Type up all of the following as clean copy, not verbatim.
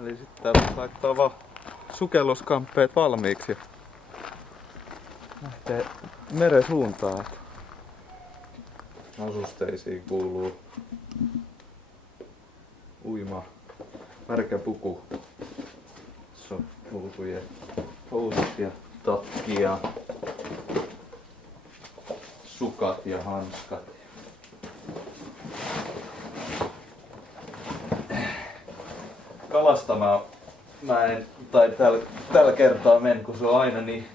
Eli sitten täällä laittaa vaan sukelluskamppeet valmiiksi ja lähtee meren suuntaan. Asusteisiin kuuluu uima märkä puku. Tässä on ulkujen housut ja takki ja sukat ja hanskat. Kalastamaan mä en, tai tällä kertaa men, kun se on aina niin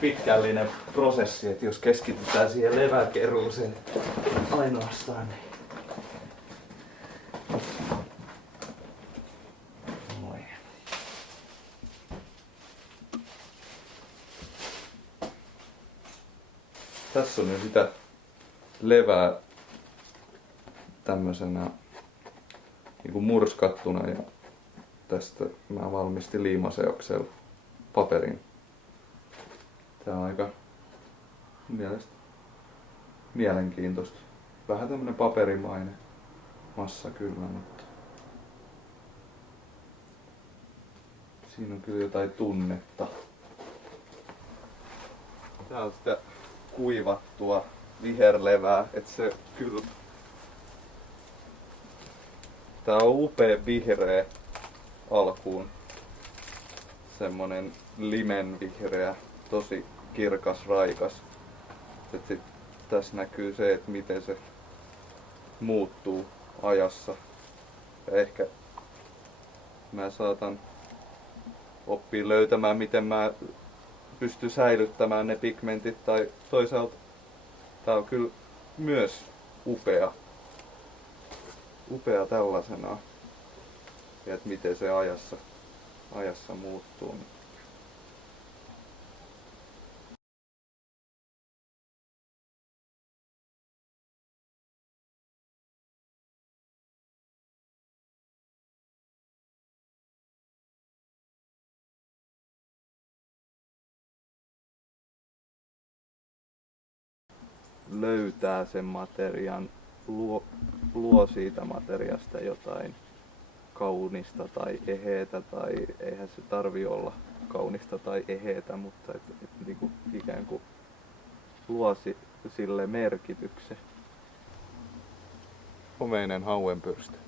pitkällinen prosessi, että jos keskitytään siihen leväkeruuseen ainoastaan, niin moi. Tässä on nyt sitä levää tämmöisenä niinku murskattuna ja tästä mä valmistin liimaseoksella paperin. Tää on aika mielestä mielenkiintoista. Vähän tämmönen paperimainen massa kyllä, mutta siinä on kyllä jotain tunnetta. Tää on sitä kuivattua viherlevää, että se kyllä. Tää on upea vihreä alkuun. Semmonen limenvihreä, tosi kirkas, raikas. Sitten tässä näkyy se, että miten se muuttuu ajassa. Ja ehkä mä saatan oppia löytämään, miten mä pystyn säilyttämään ne pigmentit. Tai toisaalta tää on kyllä myös upea tällaisena. Ja että miten se ajassa muuttuu. Löytää sen materiaan, luo siitä materiasta jotain kaunista tai eheetä, tai eihän se tarvi olla kaunista tai eheetä, mutta et niinku ikään kuin luo sille merkityksen. Homeinen hauenpyrstö.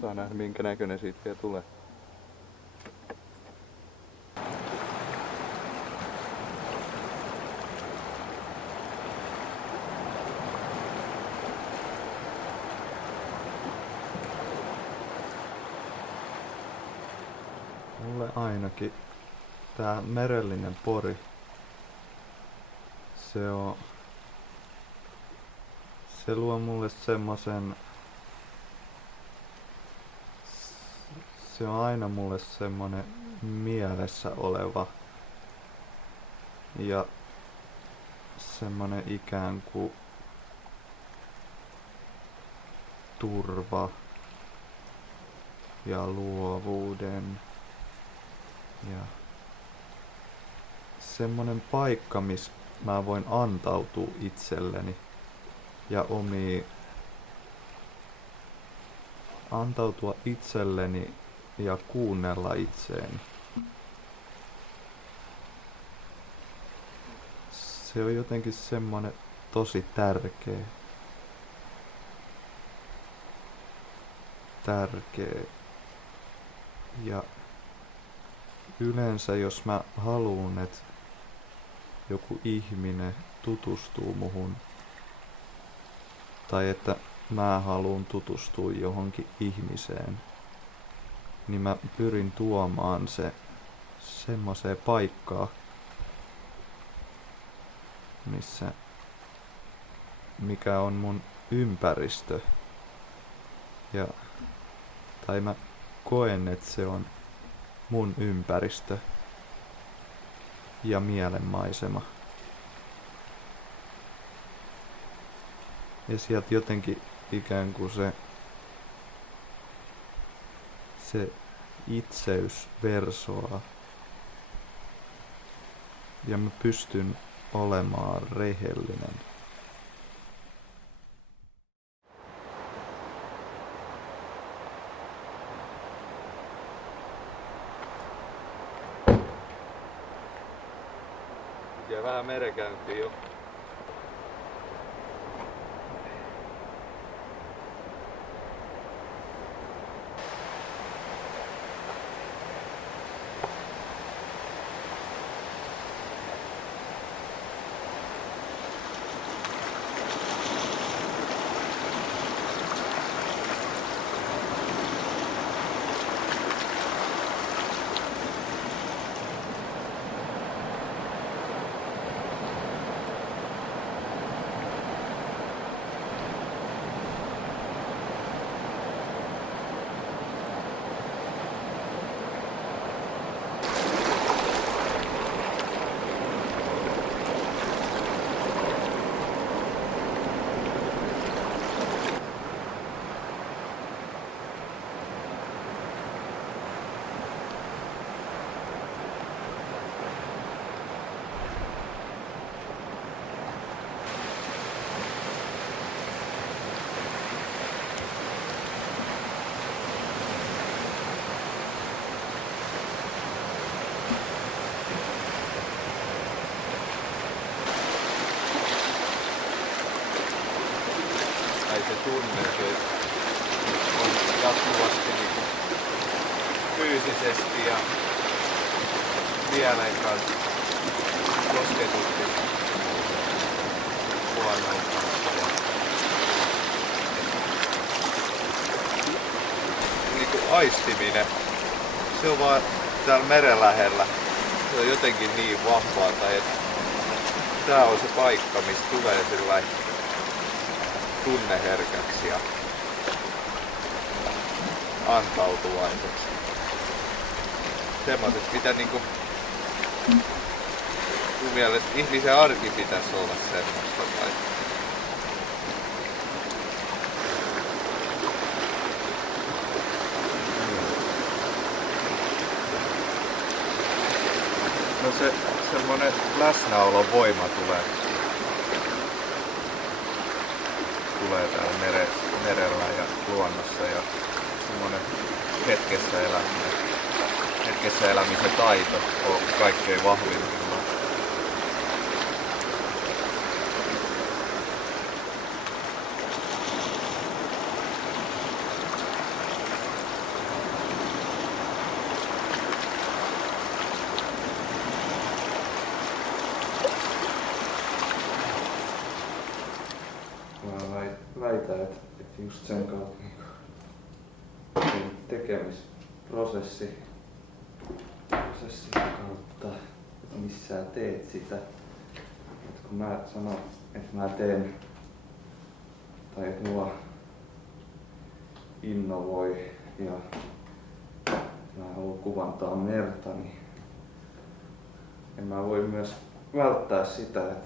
Saa nähdä minkä näköinen siitä vielä tulee. Mulle ainakin tää merellinen pori, se luo mulle semmosen, se on aina mulle semmonen mielessä oleva ja semmonen ikään kuin turva ja luovuuden ja semmonen paikka, missä mä voin antautua itselleni ja antautua itselleni ja kuunnella itseeni. Se on jotenkin semmonen tosi tärkeä. Ja yleensä jos mä haluun, että joku ihminen tutustuu muhun tai että mä haluun tutustua johonkin ihmiseen, niin mä pyrin tuomaan se semmoiseen paikkaan, mikä on mun ympäristö. Tai mä koen, että se on mun ympäristö ja mielenmaisema. Ja sieltä jotenkin ikään kuin se itseys versoaa. Ja mä pystyn olemaan rehellinen. Ja vähän merenkäyntiä jo. Se tunne, se on jatkuvasti niin fyysisesti ja mielen kanssa kosketutti luonnon kanssa. Niin kuin aistiminen, se on vaan täällä meren lähellä. Se on jotenkin niin vahvaa, tai että tää on se paikka, mistä tulee sellainen tunneherkäksi ja antautuvaiseksi. Semmoiset, mitä niinku mun mielestä ihmisen arki pitäisi olla semmoista. Tai no se semmonen läsnäolon voima tulee täällä merellä ja luonnossa ja semmoinen hetkessä elämisen taito on kaikkein vahvimmillaan. Väitän, että just sen kautta tekemisprosessi kautta, missä sä teet sitä. Et kun mä sanon, että mä teen, tai että mua innovoi ja mä haluan kuvantaa merta, niin en mä voi myös välttää sitä,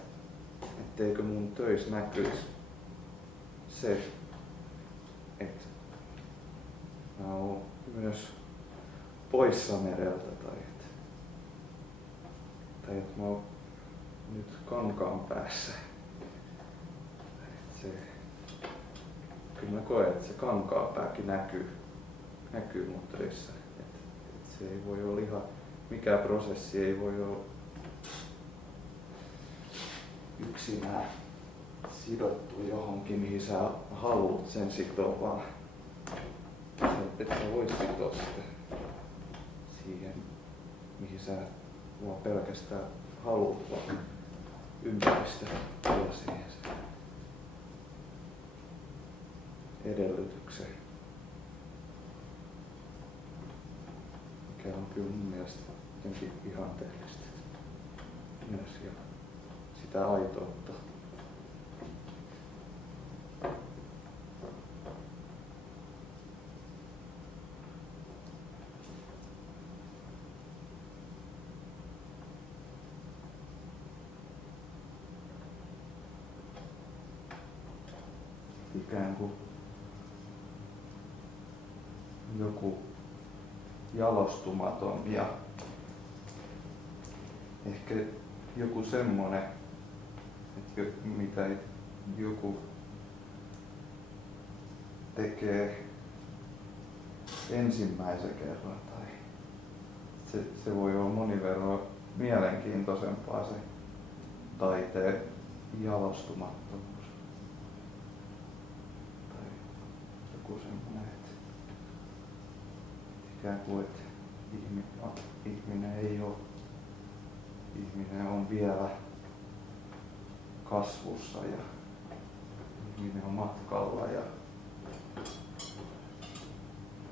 etteikö mun töissä näkyisi se, että mä oon myös poissa mereltä tai että mä oon nyt kankaan päässä. Kyllä mä koen, että se kankaapääkin näkyy mun töissä. Että se ei voi olla ihan, mikään prosessi ei voi olla yksinään sidottu johonkin, mihin sä haluat sen sitoa. Et sä vois sitoa sitä siihen, mihin sä vaan pelkästään haluat, vaan ympäristö tuo siihen sen edellytyksen. Mikä on kyllä mun mielestä jotenkin ihanteellista myös ja sitä aitoutta. Ikään kuin joku jalostumaton ja ehkä joku semmonen, että mitä joku tekee ensimmäisen kerran tai se voi olla monin verran mielenkiintoisempaa se taiteen jalostumattomuus. Tai joku semmoinen, että ikään kuin, että ihminen ei ole, ihminen on vielä kasvussa ja ihminen on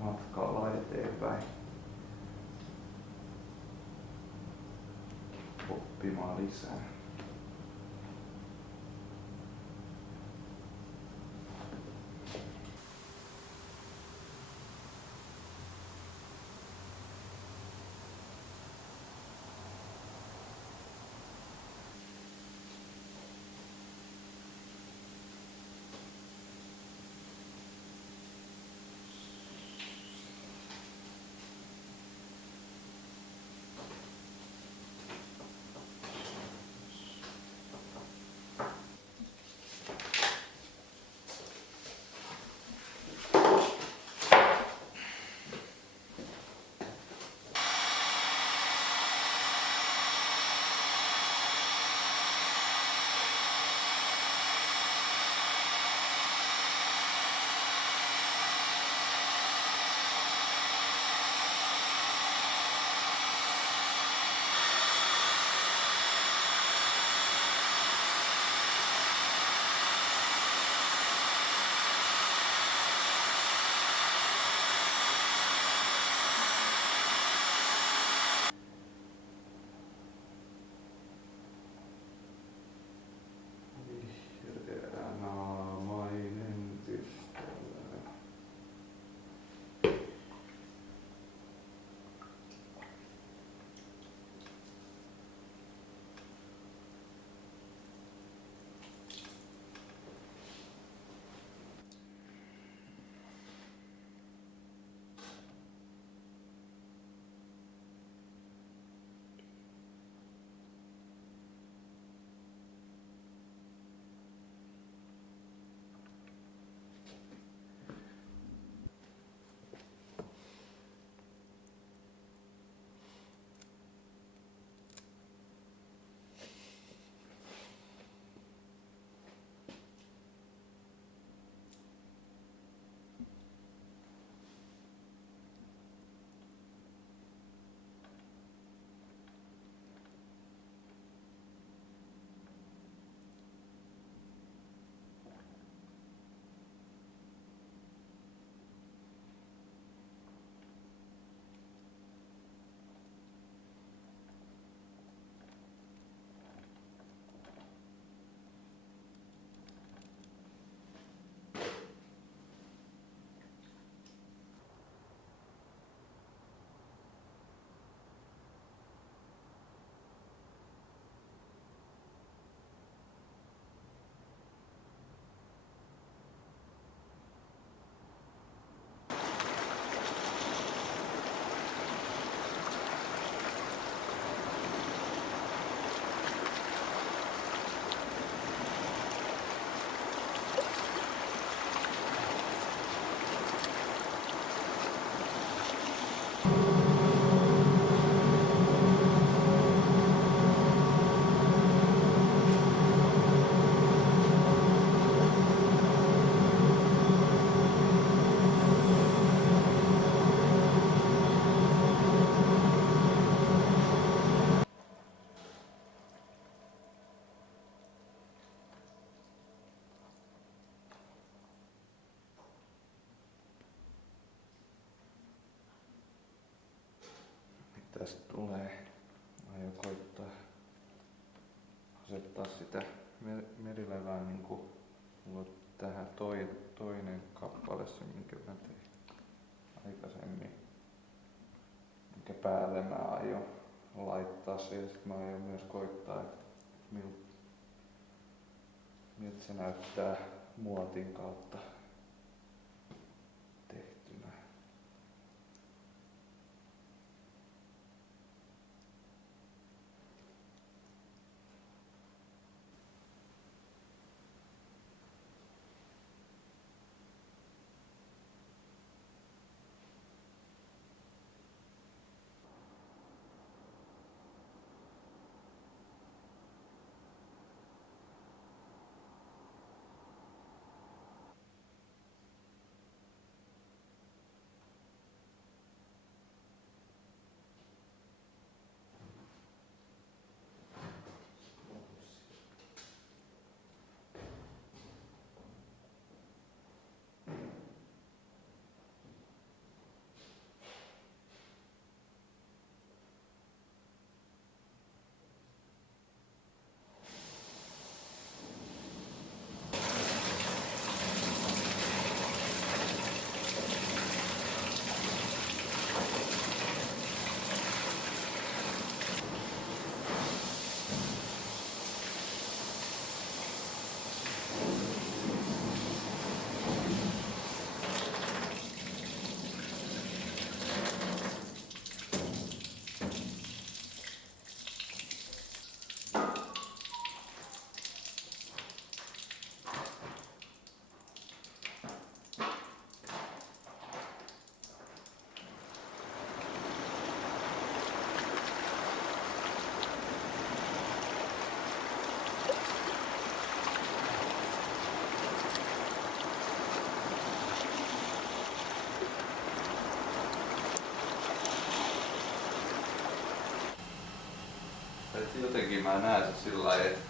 matkalla eteenpäin oppimaan lisää. Tästä tulee, aion koittaa asettaa sitä merilevää niinku mulla on tähän toinen kappale, se minkä mä tein aikaisemmin, minkä päälle mä aion laittaa se ja sit mä aion myös koittaa, että miltä se näyttää muotin kautta tehtynä. Et jotenkin mä näen sen sillä lailla, että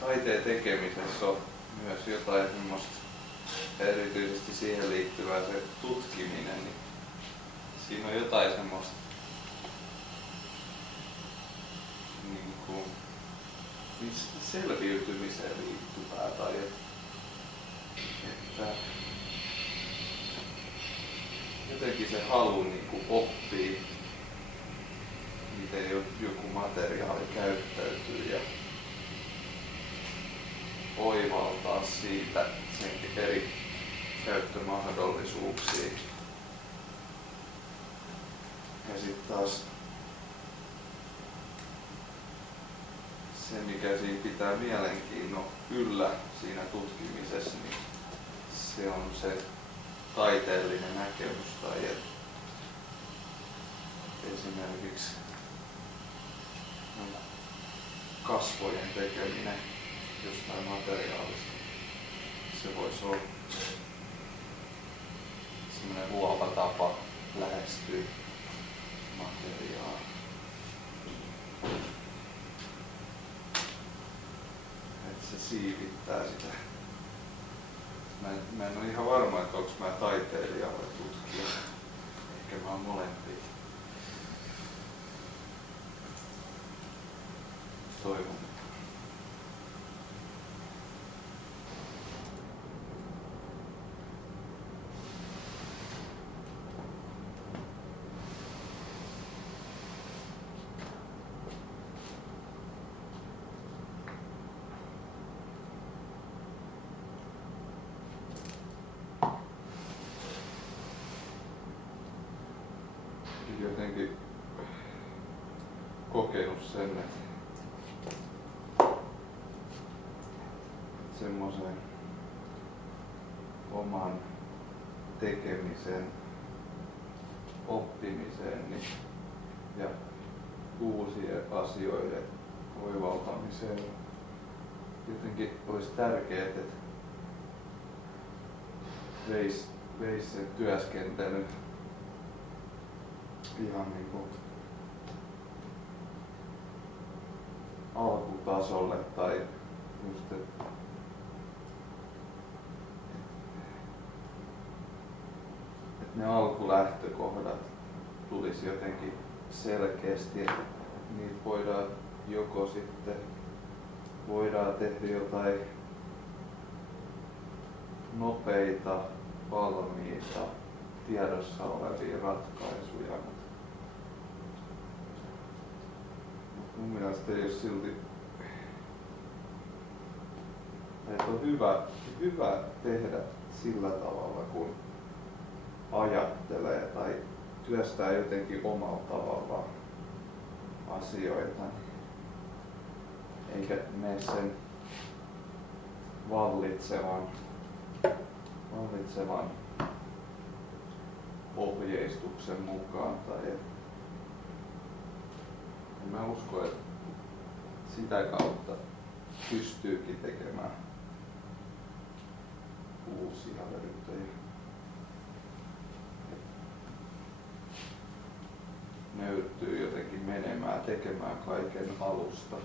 taiteen tekemisessä on myös jotain semmoista, erityisesti siihen liittyvää se tutkiminen, niin siinä on jotain semmoista niin kuin selviytymiseen liittyvää tai että jotenkin se halu niin kuin oppii, miten joku materiaali käyttäytyy ja oivaltaa siitä sen eri käyttömahdollisuuksia. Ja sitten taas se, mikä siinä pitää mielenkiinnon yllä siinä tutkimisessa, niin se on se taiteellinen näkemys tai esimerkiksi kasvojen tekeminen jostain materiaalista. Se voisi olla semmoinen luova tapa lähestyä materiaalia. Että se siivittää sitä. Mä en ole ihan varma, että onko mä taiteilija vai tutkija. Ehkä mä oon molempia. Toivon. Jotenkin kokenut sen, että semmoisen oman tekemisen oppimiseen niin, ja uusien asioiden oivaltamiseen jotenkin olisi tärkeää, että veisi sen työskentelyn ihan niinku alkutasolle tai just että ne alkulähtökohdat tulisi jotenkin selkeästi, että niitä voidaan joko sitten voidaan tehdä jotain nopeita, valmiita, tiedossa olevia ratkaisuja. Mun mielestä ei ole silti, että on hyvä tehdä sillä tavalla, kun ajattelee tai työstää jotenkin omalla tavallaan asioita. Eikä mene sen vallitsevan ohjeistuksen mukaan. Mä uskon, että sitä kautta pystyykin tekemään uusia löytöjä. Nöyrtyy jotenkin menemään, tekemään kaiken alusta.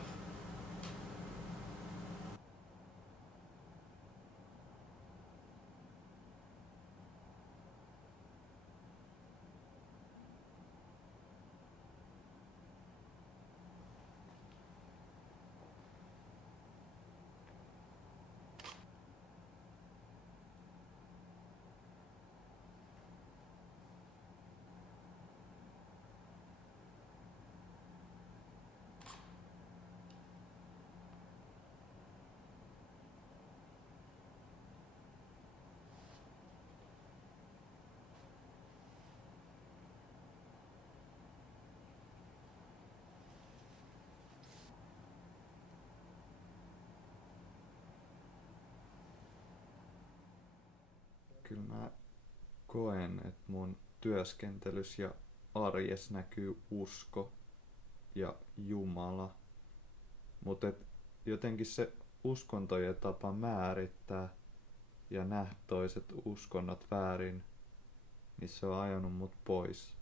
Kyllä mä koen, että mun työskentelyssä ja arjessa näkyy usko ja Jumala. Mutta jotenkin se uskontojen tapa määrittää ja nähdä toiset uskonnot väärin, niin se on ajanut mut pois.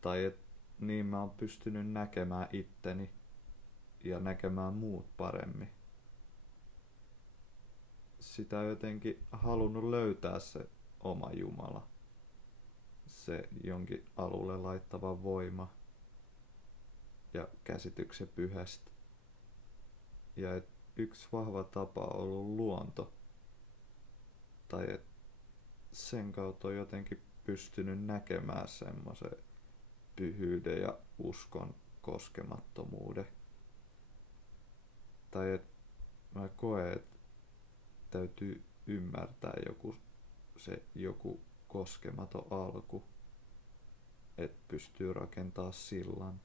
Tai niin mä oon pystynyt näkemään itteni ja näkemään muut paremmin. Sitä on jotenkin halunnut löytää se oma Jumala, se jonkin alulle laittava voima ja käsityksen pyhästä. Ja yksi vahva tapa on ollut luonto. Tai et sen kautta on jotenkin pystynyt näkemään semmoisen pyhyyden ja uskon koskemattomuuden. Tai et mä koen, että täytyy ymmärtää joku koskematon alku, että pystyy rakentaa sillan.